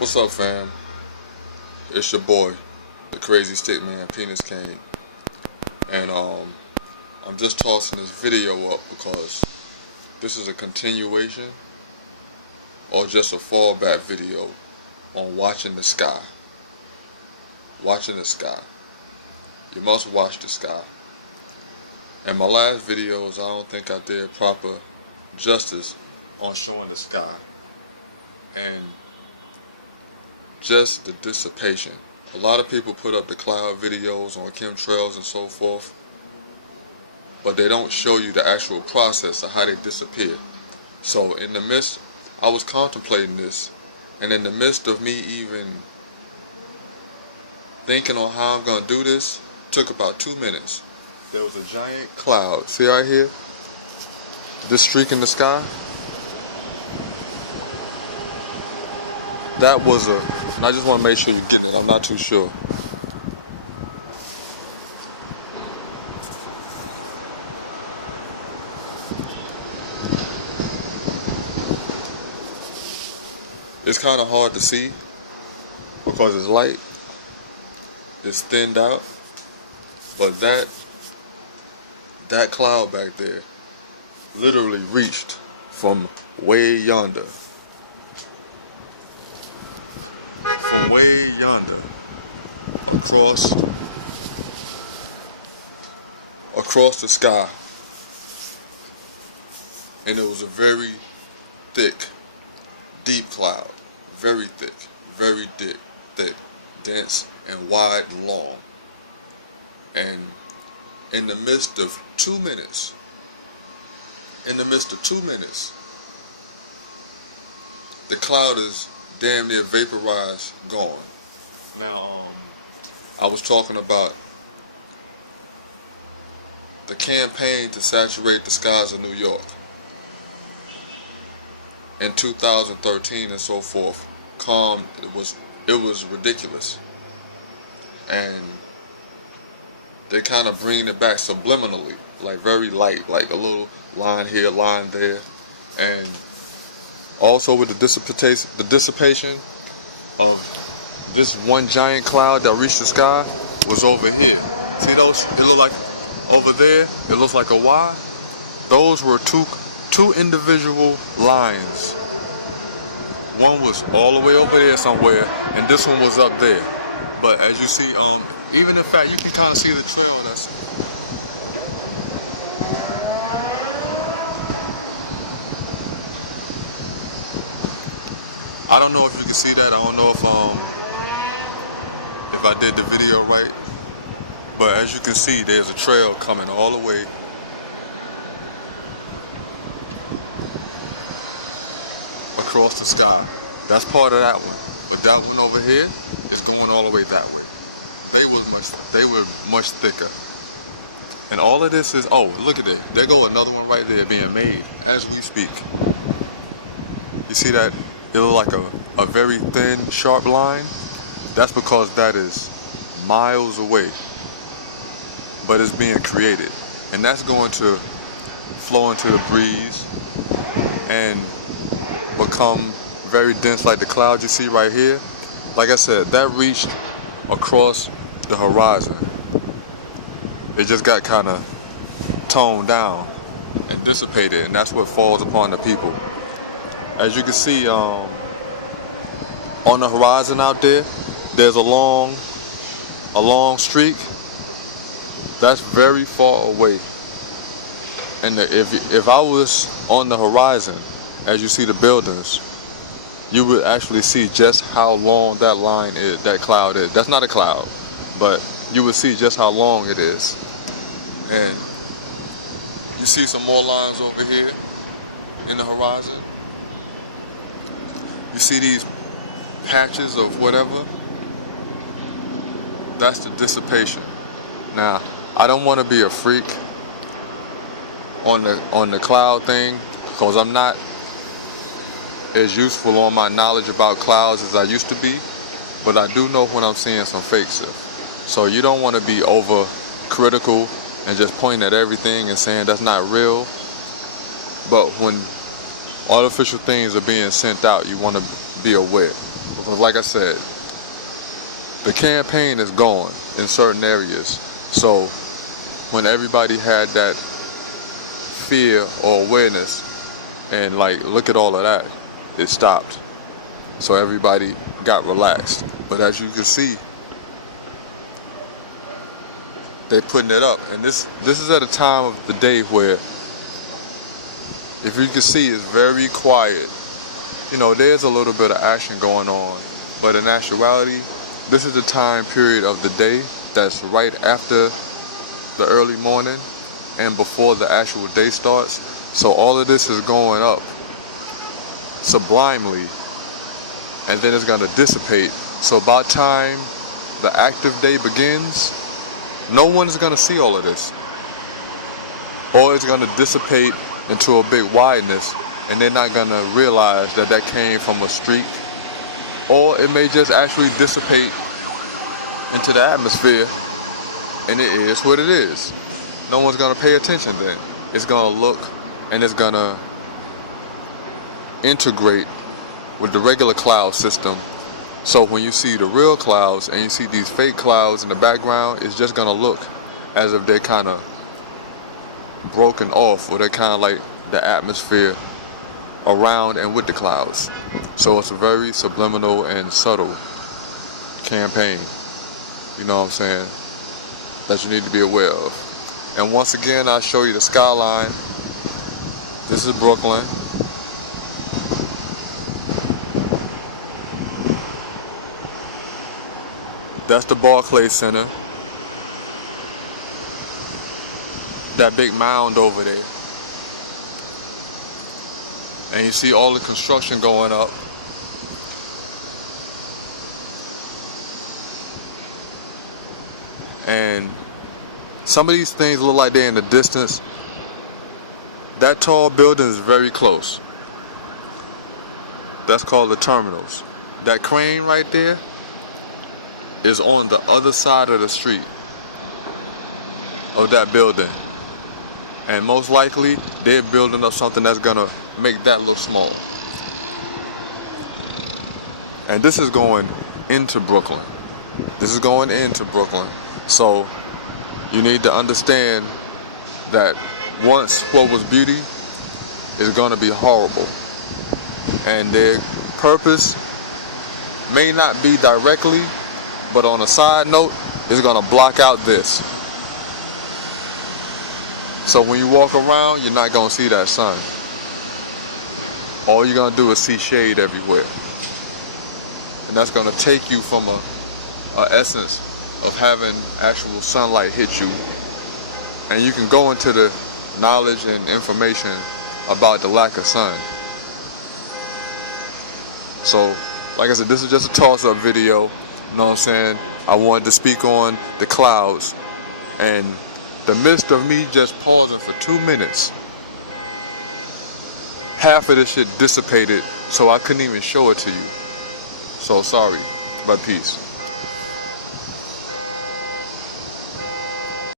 What's up, fam? It's your boy, the Crazy Stick Man, Penis King, and I'm just tossing this video up because this is a continuation or just a fallback video on watching the sky. Watching the sky. You must watch the sky. In my last videos, I don't think I did proper justice on showing the sky and just the dissipation. A lot of people put up the cloud videos on chemtrails and so forth, but they don't show you the actual process of how they disappear. So in the midst, I was contemplating this, and in the midst of me even thinking on how I'm going to do this, took about 2 minutes. There was a giant cloud. See right here? This streak in the sky? That was and I just want to make sure you're getting it. I'm not too sure. It's kind of hard to see because it's light. It's thinned out. But that cloud back there literally reached from way yonder. From way yonder. Across the sky. And it was a very thick, deep cloud. Very thick, dense and wide and long. And in the midst of 2 minutes, the cloud is damn near vaporized, gone. Now, I was talking about the campaign to saturate the skies of New York in 2013 and so forth. It was ridiculous, and they kind of bringing it back subliminally, like very light, like a little line here, line there, and also with the dissipation of this one giant cloud that reached the sky was over here. See those? It looked like over there. It looks like a Y. Those were two individual lines. One was all the way over there somewhere, and this one was up there. But as you see, even in fact, you can kind of see the trail that's. I don't know if you can see that. I don't know if I did the video right. But as you can see, there's a trail coming all the way across the sky. That's part of that one. But that one over here is going all the way that way. They were much thicker. And all of this is, oh, look at it. There go another one right there being made as we speak. You see that? It looks like a very thin, sharp line. That's because that is miles away. But it's being created. And that's going to flow into the breeze and become very dense like the cloud you see right here. Like I said, that reached across the horizon. It just got kind of toned down and dissipated, and that's what falls upon the people. As you can see, on the horizon out there, there's a long streak. That's very far away. And if I was on the horizon, as you see the buildings, you would actually see just how long that line is, that cloud is. That's not a cloud, but you would see just how long it is. And you see some more lines over here in the horizon. You see these patches of whatever. That's the dissipation. Now, I don't want to be a freak on the cloud thing, because I'm not as useful on my knowledge about clouds as I used to be, but I do know when I'm seeing some fake stuff. So you don't want to be over critical and just pointing at everything and saying that's not real. But when artificial things are being sent out, you want to be aware, But like I said, the campaign is gone in certain areas. So when everybody had that fear or awareness and like look at all of that, it stopped. So everybody got relaxed. But as you can see, they're putting it up. And this is at a time of the day where, if you can see, it's very quiet. You know, there's a little bit of action going on, but in actuality, this is the time period of the day that's right after the early morning and before the actual day starts. So all of this is going up sublimely, and then it's going to dissipate. So by the time the active day begins, no one is going to see all of this, or it's going to dissipate into a big wideness, and they're not going to realize that that came from a streak, or it may just actually dissipate into the atmosphere, and it is what it is. No one's going to pay attention then. It's going to look, and it's going to integrate with the regular cloud system. So when you see the real clouds and you see these fake clouds in the background, it's just going to look as if they're kind of broken off, or they're kind of like the atmosphere around and with the clouds. So it's a very subliminal and subtle campaign, you know what I'm saying, that you need to be aware of. And once again, I'll show you the skyline. This is Brooklyn. That's the Barclays Center. That big mound over there. And you see all the construction going up. And some of these things look like they're in the distance. That tall building is very close. That's called the terminals. That crane right there is on the other side of the street of that building. And most likely, they're building up something that's gonna make that look small. And this is going into Brooklyn. This is going into Brooklyn. So you need to understand that once what was beauty is gonna be horrible. And their purpose may not be directly, but on a side note, it's gonna block out this. So when you walk around, you're not gonna see that sun. All you're gonna do is see shade everywhere. And that's gonna take you from a essence of having actual sunlight hit you. And you can go into the knowledge and information about the lack of sun. So, like I said, this is just a toss-up video. You know what I'm saying? I wanted to speak on the clouds, and the midst of me just pausing for 2 minutes, half of this shit dissipated, so I couldn't even show it to you. So sorry, but peace.